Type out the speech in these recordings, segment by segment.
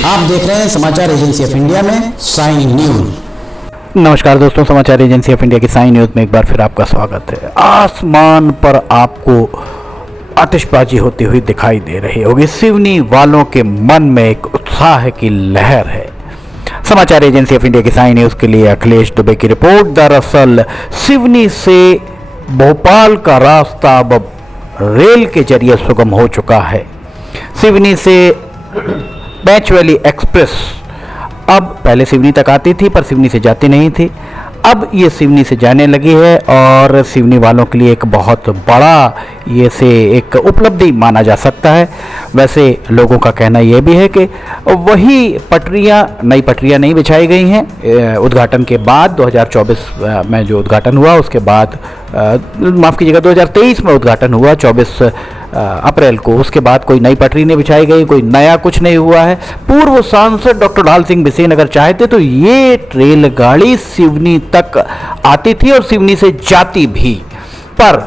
आप देख रहे हैं समाचार एजेंसी ऑफ इंडिया में साइन न्यूज। नमस्कार दोस्तों, समाचार एजेंसी ऑफ इंडिया की साइन न्यूज में एक बार फिर आपका स्वागत है। आसमान पर आपको आतिशबाजी होती हुई दिखाई दे रही होगी। सिवनी वालों के मन में एक उत्साह की लहर है। समाचार एजेंसी ऑफ इंडिया की साइन न्यूज के लिए अखिलेश दुबे की रिपोर्ट। दरअसल सिवनी से भोपाल का रास्ता अब रेल के जरिए सुगम हो चुका है। सिवनी से बैच वैली एक्सप्रेस अब पहले सिवनी तक आती थी पर सिवनी से जाती नहीं थी, अब ये सिवनी से जाने लगी है और सिवनी वालों के लिए एक बहुत बड़ा ये से एक उपलब्धि माना जा सकता है। वैसे लोगों का कहना यह भी है कि वही पटरियाँ, नई पटरियाँ नहीं बिछाई गई हैं। उद्घाटन के बाद 2024 में जो उद्घाटन हुआ उसके बाद माफ़ कीजिएगा 2023 में उद्घाटन हुआ 24 अप्रैल को, उसके बाद कोई नई पटरी नहीं बिछाई गई, कोई नया कुछ नहीं हुआ है। पूर्व सांसद डॉक्टर ढाल सिंह बिसेन अगर चाहते तो ये रेलगाड़ी सिवनी तक आती थी और सिवनी से जाती भी, पर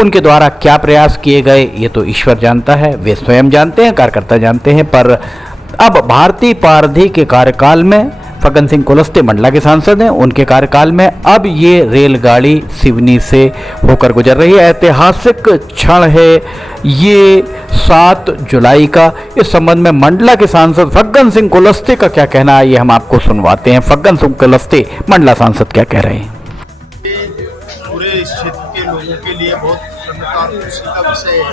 उनके द्वारा क्या प्रयास किए गए ये तो ईश्वर जानता है, वे स्वयं जानते हैं, कार्यकर्ता जानते हैं। पर अब भारती पारधी के कार्यकाल में, फग्गन सिंह कुलस्ते मंडला के सांसद हैं, उनके कार्यकाल में अब ये रेलगाड़ी सिवनी से होकर गुजर रही है। ऐतिहासिक क्षण है ये 7 जुलाई का। इस संबंध में मंडला के सांसद फग्गन सिंह कुलस्ते का क्या कहना है ये हम आपको सुनवाते हैं। फग्गन सिंह कुलस्ते मंडला सांसद क्या कह रहे हैं। पूरे इस क्षेत्र के लोगों के लिए बहुत प्रसन्नता और खुशी का विषय है।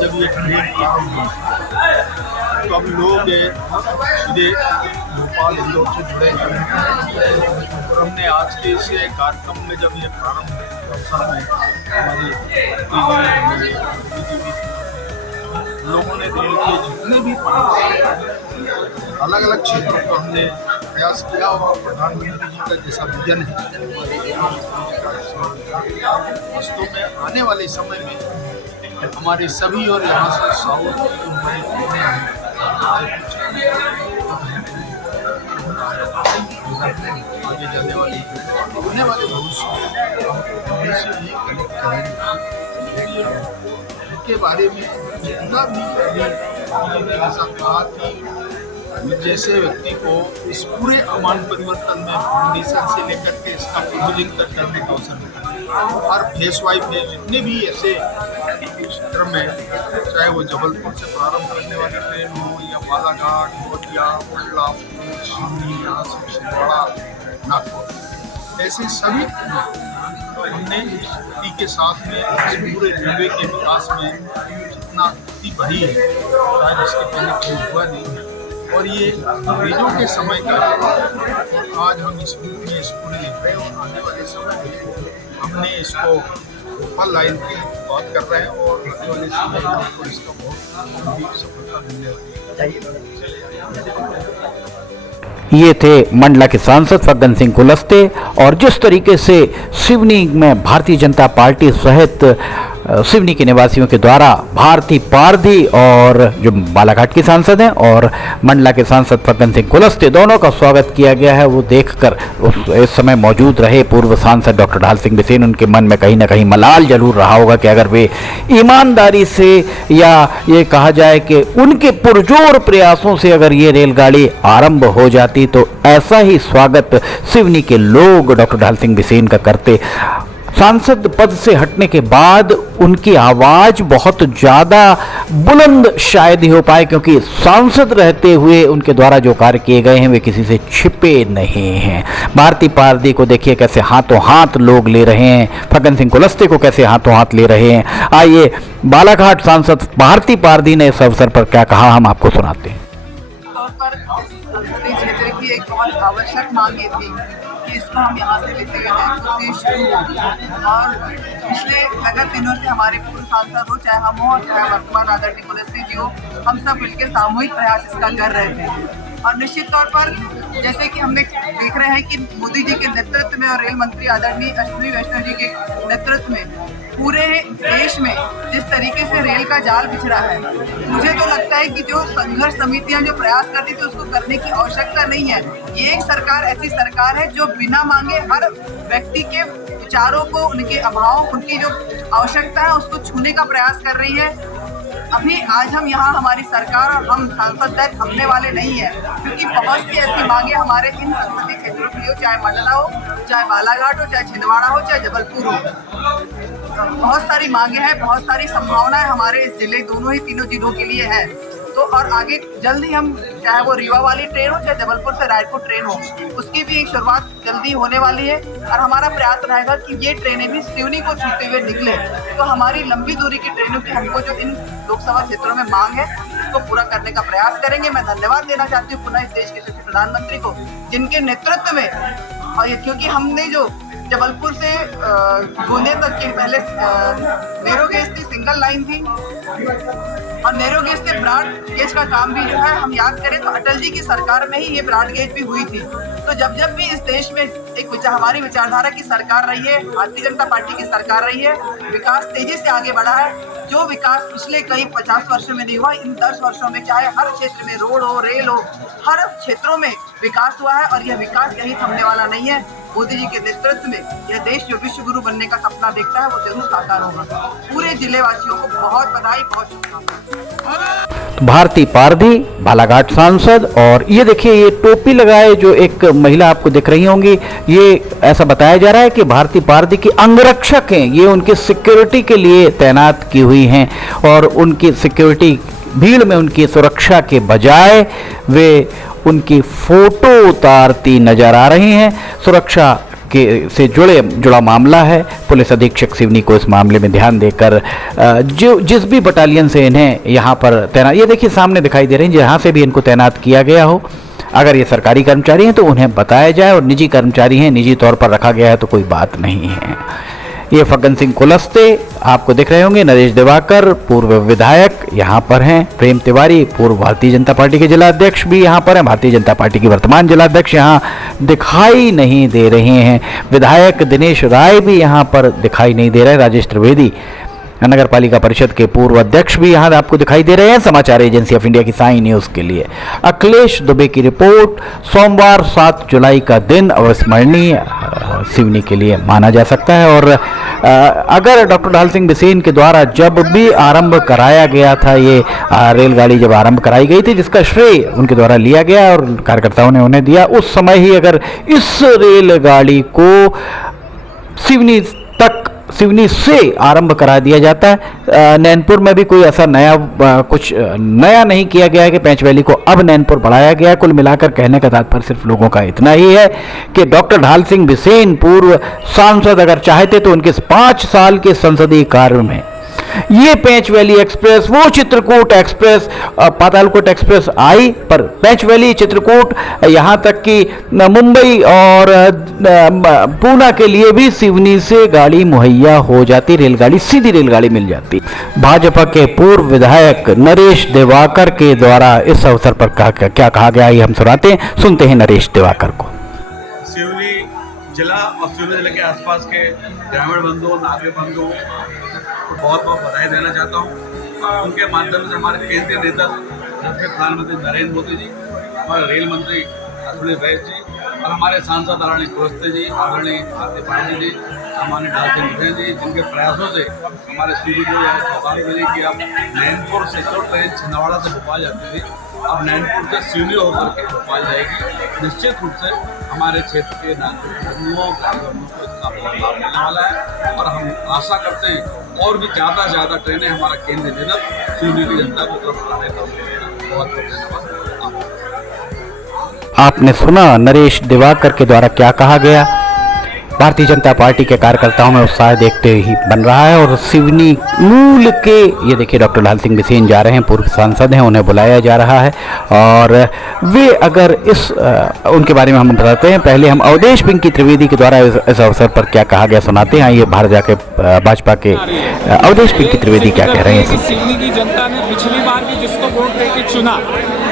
जब ये ट्रेन प्रारंभ हुई तो अब लोग सीधे भोपाल इंदौर से जुड़े हैं और हमने आज के इस कार्यक्रम में जब ये प्रारंभ अवसर में हमारी लोगों ने रेल के जितने भी अलग अलग क्षेत्रों पर हमने प्रयास किया और प्रधानमंत्री जी का जैसा विजन है वास्तव में आने वाले समय में हमारे सभी और यहाँ से साउथ की हमारी ट्रेनें हैं आगे जाने वाली होने वाले भविष्य में से ही कनेक्ट करेंगे। इनके बारे में जितना भी ऐसा कहा कि जैसे व्यक्ति को इस पूरे अमान परिवर्तन में फाउंडेशन से लेकर के इसका प्रबोधन करने का अवसर मिला और फेस वाई फेस जितने भी ऐसे क्षेत्र में, चाहे वो जबलपुर से प्रारंभ करने वाली ट्रेन हो या बालाघाट, मोतिया, मंडला, यहाँ से छिंदवाड़ा, नागपुर, ऐसे सभी हमने इसी के साथ में इस पूरे रेलवे के विकास में जितना गति बढ़ी है शायद इसके पहले कहीं हुआ नहीं है। और ये अंग्रेजों के समय का आज हम इस पूरे लिख रहे हैं और आने वाले समय में हमने इसको भोपाल लाइन की बात कर रहे हैं और आने वाले समय में आपको इसका बहुत बड़ी सफलता मिलने वाली है। ये थे मंडला के सांसद फग्गन सिंह कुलस्ते। और जिस तरीके से सिवनी में भारतीय जनता पार्टी सहित सिवनी के निवासियों के द्वारा भारती पारधी और जो बालाघाट के सांसद हैं और मंडला के सांसद फग्गन सिंह कुलस्ते दोनों का स्वागत किया गया है, वो देखकर इस समय मौजूद रहे पूर्व सांसद डॉक्टर ढाल सिंह बिसेन, उनके मन में कहीं ना कहीं मलाल जरूर रहा होगा कि अगर वे ईमानदारी से या ये कहा जाए कि उनके पुरजोर प्रयासों से अगर ये रेलगाड़ी आरंभ हो जाती तो ऐसा ही स्वागत सिवनी के लोग डॉक्टर ढाल सिंह बिसेन का करते। सांसद पद से हटने के बाद उनकी आवाज़ बहुत ज़्यादा बुलंद शायद ही हो पाए, क्योंकि सांसद रहते हुए उनके द्वारा जो कार्य किए गए हैं वे किसी से छिपे नहीं हैं। भारती पारधी को देखिए कैसे हाथों हाथ लोग ले रहे हैं, फग्गन सिंह कुलस्ते को कैसे हाथों हाथ ले रहे हैं। आइए बालाघाट सांसद भारती पारधी ने इस अवसर पर क्या कहा हम आपको सुनाते हैं। संसदीय क्षेत्र की एक बहुत आवश्यक मांग ये थी कि इसको हम यहाँ से लेते गए कोशिश शुरू हो और पिछले नगर दिनों से हमारे पूर्व सांसद हो, चाहे हम हो चाहे वर्तमान आदरणीय कुलस्ते जी हो, हम सब मिलकर सामूहिक प्रयास इसका कर रहे थे। और निश्चित तौर पर जैसे कि हमने देख रहे हैं कि मोदी जी के नेतृत्व में और रेल मंत्री आदरणीय अश्विनी वैष्णव जी के नेतृत्व में पूरे देश में जिस तरीके से रेल का जाल बिछड़ा है, मुझे तो लगता है कि जो संघर्ष समितियां जो प्रयास करती थी उसको करने की आवश्यकता नहीं है। ये एक सरकार ऐसी सरकार है जो बिना मांगे हर व्यक्ति के विचारों को, उनके अभाव, उनकी जो आवश्यकता है उसको छूने का प्रयास कर रही है। अभी आज हम यहाँ हमारी सरकार और हम सांसद तय थमने वाले नहीं है, क्योंकि बहुत सी ऐसी मांगे हमारे इन संसदीय क्षेत्रों की हो, चाहे मंडला हो, चाहे बालाघाट हो, चाहे छिंदवाड़ा हो, चाहे जबलपुर हो। बहुत सारी मांगे हैं, बहुत सारी संभावनाएं हमारे इस जिले दोनों ही तीनों जिलों के लिए है। तो और आगे जल्द ही हम, चाहे वो रीवा वाली ट्रेन हो, चाहे जबलपुर से रायपुर ट्रेन हो, उसकी भी एक शुरुआत जल्दी होने वाली है। और हमारा प्रयास रहेगा कि ये ट्रेनें भी सिवनी को छूते हुए निकले। तो हमारी लंबी दूरी की ट्रेनों की हमको जो इन लोकसभा क्षेत्रों में मांग है, उसको पूरा करने का प्रयास करेंगे। मैं धन्यवाद देना चाहती हूँ पुनः इस देश के यशस्वी प्रधानमंत्री को, जिनके नेतृत्व में, और ये क्योंकि हमने जो जबलपुर से गोंदिया तक के पहले नैरो गेज की सिंगल लाइन थी, और नैरो गेज से ब्रॉड गेज का काम भी जो है, हम याद करें तो अटल जी की सरकार में ही ये ब्रॉड गेज भी हुई थी। तो जब जब भी इस देश में एक हमारी विचारधारा की सरकार रही है, भारतीय जनता पार्टी की सरकार रही है, विकास तेजी से आगे बढ़ा है। जो विकास पिछले कई 50 वर्षों में नहीं हुआ, इन 10 वर्षों में चाहे हर क्षेत्र में रोड हो, रेल हो, हर क्षेत्रों में विकास हुआ है। और यह विकास यही थमने वाला नहीं है। मोदी जी के नेतृत्व में यह देश जो विश्व गुरु बनने का सपना देखता है, वो जरूर साकार होगा। पूरे जिले वासियों को बहुत बधाई, बहुत शुभकामनाएं। भारती पारधी बालाघाट सांसद, और ये देखिए ये टोपी लगाए जो एक महिला आपको दिख रही होंगी, ये ऐसा बताया जा रहा है कि भारती पारधी की अंगरक्षक हैं। ये उनके सिक्योरिटी के लिए तैनात की हुई हैं, और उनकी सिक्योरिटी भीड़ में उनकी सुरक्षा के बजाय वे उनकी फोटो उतारती नजर आ रही हैं। सुरक्षा के से जुड़ा मामला है। पुलिस अधीक्षक सिवनी को इस मामले में ध्यान देकर जिस भी बटालियन से इन्हें यहाँ पर तैनात, ये देखिए सामने दिखाई दे रही हैं, जहाँ से भी इनको तैनात किया गया हो, अगर ये सरकारी कर्मचारी हैं तो उन्हें बताया जाए, और निजी कर्मचारी हैं, निजी तौर पर रखा गया है तो कोई बात नहीं है। ये फग्गन सिंह कुलस्ते आपको दिख रहे होंगे, नरेश दिवाकर पूर्व विधायक यहाँ पर हैं, प्रेम तिवारी पूर्व भारतीय जनता पार्टी के जिला अध्यक्ष भी यहाँ पर हैं, भारतीय जनता पार्टी के वर्तमान जिला अध्यक्ष यहाँ दिखाई नहीं दे रहे हैं, विधायक दिनेश राय भी यहाँ पर दिखाई नहीं दे रहे, राजेश त्रिवेदी नगर पालिका परिषद के पूर्व अध्यक्ष भी यहाँ आपको दिखाई दे रहे हैं। समाचार एजेंसी ऑफ इंडिया की साई न्यूज़ के लिए अखिलेश दुबे की रिपोर्ट। सोमवार 7 जुलाई का दिन अविस्मरणीय सिवनी के लिए माना जा सकता है, और अगर डॉक्टर ढाल सिंह बिसेन के द्वारा जब भी आरंभ कराया गया था, ये रेलगाड़ी जब आरंभ कराई गई थी, जिसका श्रेय उनके द्वारा लिया गया और कार्यकर्ताओं ने उन्हें दिया, उस समय ही अगर इस रेलगाड़ी को सिवनी से आरंभ करा दिया जाता है। नैनपुर में भी कोई ऐसा कुछ नया नहीं किया गया है कि पेंच वैली को अब नैनपुर बढ़ाया गया है। कुल मिलाकर कहने का तात्पर्य सिर्फ लोगों का इतना ही है कि डॉक्टर ढाल सिंह बिसेन पूर्व सांसद अगर चाहते तो उनके 5 साल के संसदीय कार्य में ये पेंच वैली एक्सप्रेस, वो चित्रकूट एक्सप्रेस, पातालकोट एक्सप्रेस आई, पर पेंच वैली, चित्रकूट, यहाँ तक कि मुंबई और पूना के लिए भी सिवनी से गाड़ी मुहैया हो जाती, रेलगाड़ी, सीधी रेलगाड़ी मिल जाती। भाजपा के पूर्व विधायक नरेश दिवाकर के द्वारा इस अवसर पर क्या कहा गया, ये हम सुनते हैं नरेश दिवाकर को। सिवनी जिला और सिवनी जिले के आसपास के ग्रामीण बंधुओं, नागरिक बंधुओं को बहुत बहुत बधाई देना चाहता हूँ। उनके माध्यम से हमारे केंद्रीय नेता प्रधानमंत्री नरेंद्र मोदी जी, हमारे रेल मंत्री अश्विनी वैष्णव जी, और हमारे सांसद आदरणीय कुलस्ते जी, आदरणीय भारती पारधी जी, सामान्य ढाल सिंह बिसेन जी, जिनके प्रयासों से हमारे सिवनी को यह सौगात मिली कि अब नैनपुर से जो ट्रेन छिंदवाड़ा से भोपाल जाती थी, अब नैनपुर से सिवनी होकर के भोपाल जाएगी। निश्चित रूप से हमारे क्षेत्र के नागरिकों को इसका लाभ मिलने वाला है, और हम आशा करते हैं और भी ज़्यादा से ज़्यादा ट्रेनें हमारा केंद्रीय जनता सिवनी की जनता को तरफ लाने का बहुत बहुत धन्यवाद। आपने सुना नरेश दिवाकर के द्वारा क्या कहा गया। भारतीय जनता पार्टी के कार्यकर्ताओं में उत्साह देखते ही बन रहा है, और सिवनी मूल के ये देखिए डॉक्टर ढाल सिंह बिसेन जा रहे हैं, पूर्व सांसद हैं, उन्हें बुलाया जा रहा है, और वे अगर उनके बारे में हम बताते हैं। पहले हम अवधेश पिंकी त्रिवेदी के द्वारा इस अवसर पर क्या कहा गया सुनाते हैं। ये बाहर जाके भाजपा के अवधेश पिंकी त्रिवेदी क्या कह रहे हैं। सिवनी की जनता ने पिछली बार भी जिसको वोट देकर चुना,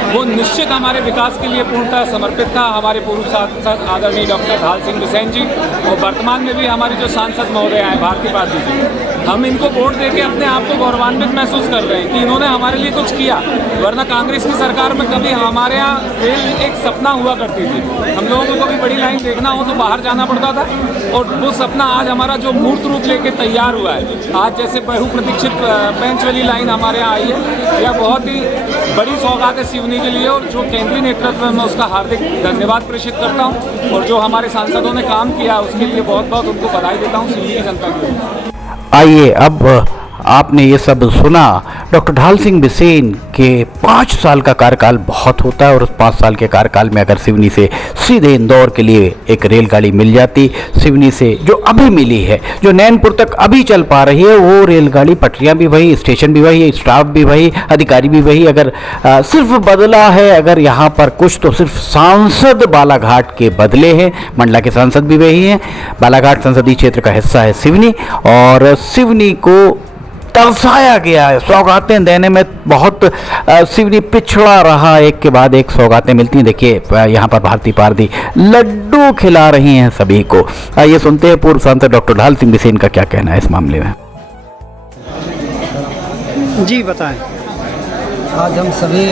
वो निश्चित हमारे विकास के लिए पूर्णतः समर्पित था। हमारे पूर्व सांसद आदरणीय डॉक्टर ढाल सिंह बिसेन जी, और वर्तमान में भी हमारे जो सांसद महोदय हैं भारती पारधी जी, हम इनको वोट देके अपने आप को गौरवान्वित महसूस कर रहे हैं कि इन्होंने हमारे लिए कुछ किया, वरना कांग्रेस की सरकार में कभी हमारे यहाँ रेल एक सपना हुआ करती थी। हम लोगों को कभी बड़ी लाइन देखना हो तो बाहर जाना पड़ता था, और वो सपना आज हमारा जो मूर्त रूप लेके तैयार हुआ है, आज जैसे बहु प्रतीक्षित पेंच वाली लाइन हमारे यहाँ आई है, यह बहुत ही बड़ी सौगात है सिवनी के लिए। और जो केंद्रीय नेतृत्व है मैं उसका हार्दिक धन्यवाद प्रेषित करता हूँ, और जो हमारे सांसदों ने काम किया उसके लिए बहुत बहुत उनको बधाई देता हूँ सिवनी की जनता के लिए। आइए, अब आपने ये सब सुना। डॉक्टर ढाल सिंह बिसेन के 5 साल का कार्यकाल बहुत होता है, और उस 5 साल के कार्यकाल में अगर सिवनी से सीधे इंदौर के लिए एक रेलगाड़ी मिल जाती, सिवनी से जो अभी मिली है, जो नैनपुर तक अभी चल पा रही है, वो रेलगाड़ी, पटरियां भी वही, स्टेशन भी वही, स्टाफ भी वही, अधिकारी भी वही, अगर सिर्फ बदला है अगर यहाँ पर कुछ, तो सिर्फ सांसद बालाघाट के बदले हैं। मंडला के सांसद भी वही हैं। बालाघाट संसदीय क्षेत्र का हिस्सा है सिवनी, और सिवनी को तरसाया गया है। सौगातें देने में बहुत सिवनी पिछड़ा रहा, एक के बाद एक सौगातें मिलती हैं। देखिए यहाँ पर भारती पारदी लड्डू खिला रही हैं सभी को। आइए सुनते हैं पूर्व सांसद डॉक्टर ढाल सिंह बिसेन का क्या कहना है इस मामले में। जी बताएं। आज हम सभी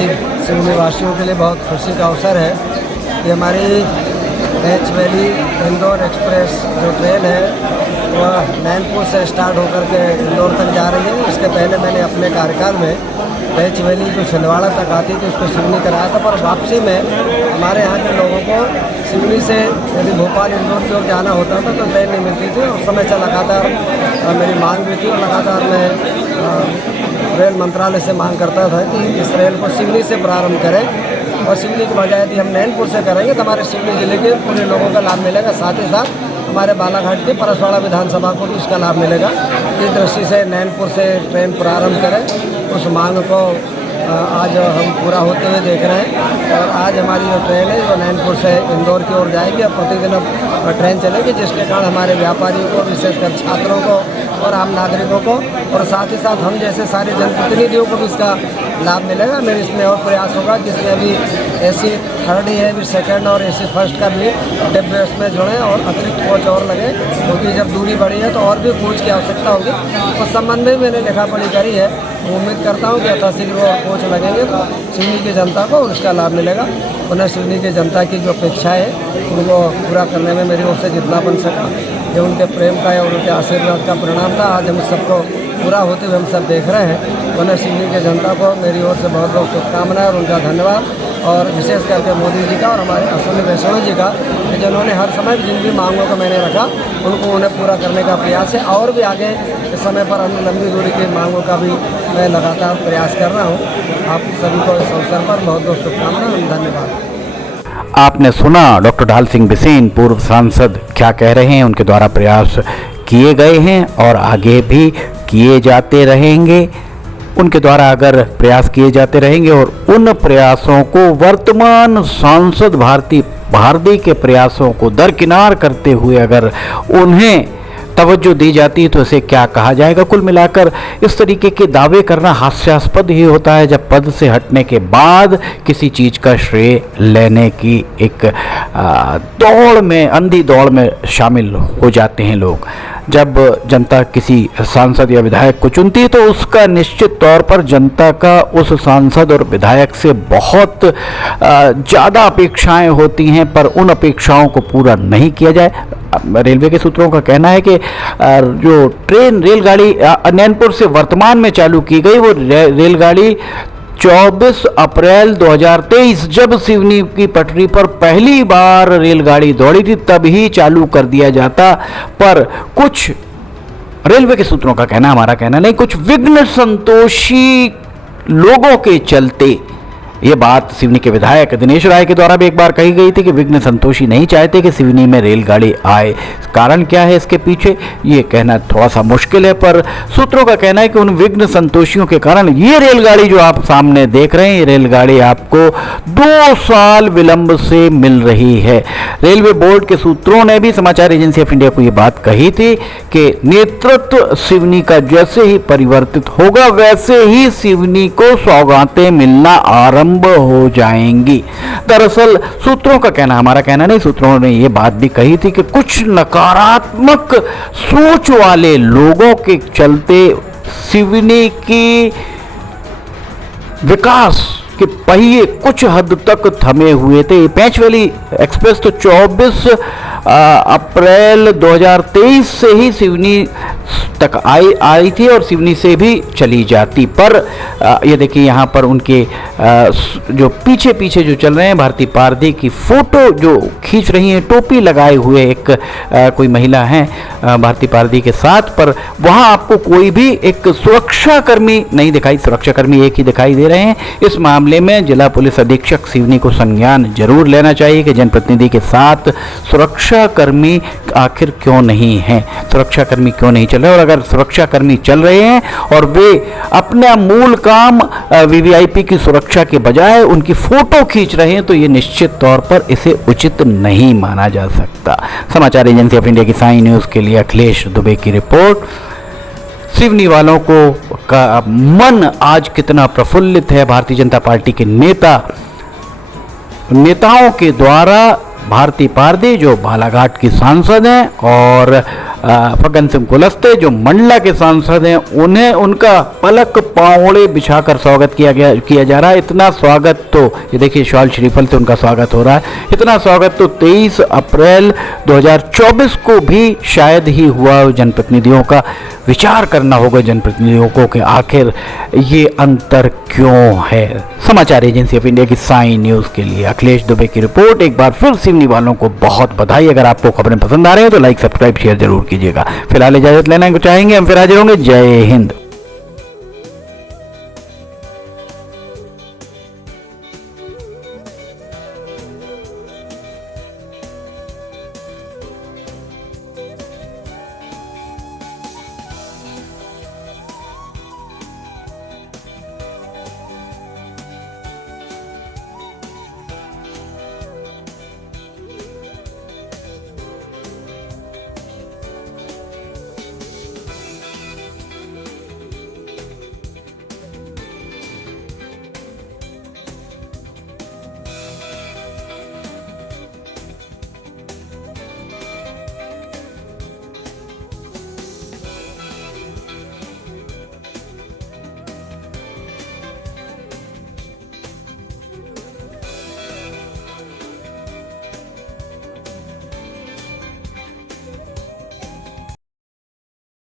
सिवनी वासियों के लिए बहुत खुशी का अवसर है कि हमारी पेंच वैली इंदौर एक्सप्रेस जो ट्रेन है वह नैनपुर से स्टार्ट होकर के इंदौर तक जा रही है। इसके पहले मैंने अपने कार्यकाल में पेंच वैली जो छिंदवाड़ा तक आती थी उसको सिवनी कराया था, पर वापसी में हमारे यहाँ के लोगों को सिवनी से यदि भोपाल इंदौर की ओर जाना होता था तो ट्रेन नहीं मिलती थी। उस समय से लगातार मेरी मांग भी थी, और लगातार मैं रेल मंत्रालय से मांग करता था कि इस रेल को सिवनी से प्रारंभ करें, और सिवनी की बजाय यदि हम नैनपुर से करेंगे तो हमारे सिवनी जिले के पूरे लोगों का लाभ मिलेगा, साथ ही साथ हमारे बालाघाट के परसवाड़ा विधानसभा को भी इसका लाभ मिलेगा। इस दृष्टि से नैनपुर से ट्रेन प्रारंभ करें, उस मांग को आज हम पूरा होते हुए देख रहे हैं। और आज हमारी जो ट्रेन है जो नैनपुर से इंदौर की ओर जाएगी, और प्रतिदिन अब ट्रेन चलेगी, जिसके कारण हमारे व्यापारियों को, विशेषकर छात्रों को और आम नागरिकों को, और साथ ही साथ हम जैसे सारे जनप्रतिनिधियों को भी इसका लाभ मिलेगा। मेरे इसमें और प्रयास होगा जिसमें अभी AC 3rd ही है, अभी 2nd और AC 1st का भी डिब्बे उसमें जुड़ें और अतिरिक्त कोच और लगे, क्योंकि जब दूरी बढ़ी है तो और भी कोच की आवश्यकता होगी। उस संबंध में मैंने लिखा पढ़ी करी है। उम्मीद करता हूँ कि यथाशीघ्र वो कोच लगेंगे तो सिवनी की जनता को उसका लाभ मिलेगा। उन्हें सिवनी की जनता की जो अपेक्षाएँ है उनको पूरा करने में मेरी ओर से जितना बन सका, ये उनके प्रेम का या उनके आशीर्वाद का परिणाम था। आज हम सबको पूरा होते हुए हम सब देख रहे हैं। उन्हें सिवनी की जनता को मेरी ओर से बहुत बहुत शुभकामनाएं और उनका धन्यवाद, और विशेष करके मोदी जी का और हमारे अश्विनी वैष्णव जी का, जिन्होंने हर समय जिन भी मांगों को मैंने रखा उनको उन्हें पूरा करने का प्रयास है। और भी आगे इस समय पर अन्य लंबी दूरी की मांगों का भी मैं लगातार प्रयास कर रहा हूँ। आप सभी को इस अवसर पर बहुत बहुत शुभकामनाएं, धन्यवाद। आपने सुना डॉक्टर ढाल सिंह बिसेन पूर्व सांसद क्या कह रहे हैं। उनके द्वारा प्रयास किए गए हैं और आगे भी किए जाते रहेंगे। उनके द्वारा अगर प्रयास किए जाते रहेंगे और उन प्रयासों को वर्तमान सांसद भारती पारदी के प्रयासों को दरकिनार करते हुए अगर उन्हें तवज्जो दी जाती है तो इसे क्या कहा जाएगा। कुल मिलाकर इस तरीके के दावे करना हास्यास्पद ही होता है जब पद से हटने के बाद किसी चीज़ का श्रेय लेने की एक दौड़ में, अंधी दौड़ में शामिल हो जाते हैं लोग। जब जनता किसी सांसद या विधायक को चुनती है तो उसका निश्चित तौर पर जनता का उस सांसद और विधायक से बहुत ज़्यादा अपेक्षाएं होती हैं, पर उन अपेक्षाओं को पूरा नहीं किया जाए। रेलवे के सूत्रों का कहना है कि जो रेलगाड़ी नैनपुर से वर्तमान में चालू की गई वो रेलगाड़ी 24 अप्रैल 2023 जब सिवनी की पटरी पर पहली बार रेलगाड़ी दौड़ी थी तब ही चालू कर दिया जाता, पर कुछ रेलवे के सूत्रों का कहना, हमारा कहना नहीं, कुछ विघ्न संतोषी लोगों के चलते ये बात सिवनी के विधायक दिनेश राय के द्वारा भी एक बार कही गई थी कि विघ्न संतोषी नहीं चाहते कि सिवनी में रेलगाड़ी आए। कारण क्या है इसके पीछे ये कहना थोड़ा सा मुश्किल है, पर सूत्रों का कहना है कि उन विघ्न संतोषियों के कारण ये रेलगाड़ी जो आप सामने देख रहे हैं, ये रेलगाड़ी आपको 2 साल विलंब से मिल रही है। रेलवे बोर्ड के सूत्रों ने भी समाचार एजेंसी ऑफ इंडिया को ये बात कही थी कि नेतृत्व सिवनी का जैसे ही परिवर्तित होगा वैसे ही सिवनी को सौगातें मिलना आरंभ प्रारंभ हो जाएंगी। दरअसल सूत्रों का कहना, हमारा कहना नहीं, सूत्रों ने ये बात भी कही थी कि कुछ नकारात्मक सोच वाले लोगों के चलते सिवनी की विकास के पहिए कुछ हद तक थमे हुए थे। पेंच वैली एक्सप्रेस तो 24 अप्रैल 2023 से ही सिवनी तक आई थी और सिवनी से भी चली जाती, पर ये देखिए यहाँ पर उनके जो पीछे जो चल रहे हैं, भारती पारधी की फोटो जो खींच रही हैं, टोपी लगाए हुए एक कोई महिला हैं भारती पारधी के साथ, पर वहाँ आपको कोई भी एक सुरक्षाकर्मी नहीं दिखाई, सुरक्षाकर्मी एक ही दिखाई दे रहे हैं। इस मामले में जिला पुलिस अधीक्षक सिवनी को संज्ञान जरूर लेना चाहिए कि जनप्रतिनिधि के साथ सुरक्षाकर्मी आखिर क्यों नहीं हैं, सुरक्षाकर्मी क्यों नहीं चल रहे, और अगर सुरक्षाकर्मी चल रहे हैं और वे अपना मूल काम वीवीआईपी की सुरक्षा के बजाय उनकी फोटो खींच रहे हैं, तो ये निश्चित तौर पर इसे उचित नहीं माना जा सकता। समाचार एजेंसी ऑफ इंडिया की साई न्यूज़ के लिए अखिलेश दुबे की रिपोर्ट। सिवनी वालों को का मन आज कितना प्रफुल्लित है। भारतीय जनता पार्टी के नेताओं के द्वारा भारती पारधी जो बालाघाट की सांसद हैं और फग्गन सिंह कुलस्ते जो मंडला के सांसद हैं, उन्हें उनका पलक पावड़े बिछाकर स्वागत किया जा रहा है। इतना स्वागत तो ये देखिए शॉल श्रीफल से उनका स्वागत हो रहा है। इतना स्वागत तो 23 अप्रैल 2024 को भी शायद ही हुआ। जनप्रतिनिधियों का विचार करना होगा जनप्रतिनिधियों को कि आखिर ये अंतर क्यों है। समाचार एजेंसी ऑफ इंडिया की साई न्यूज़ के लिए अखिलेश दुबे की रिपोर्ट। एक बार फिर सिवनी वालों को बहुत बधाई। अगर आपको खबरें पसंद आ रही हैं तो लाइक, सब्सक्राइब, शेयर जरूर कीजिएगा। फिलहाल इजाजत लेना चाहेंगे, हम फिर हाजिर होंगे। जय हिंद।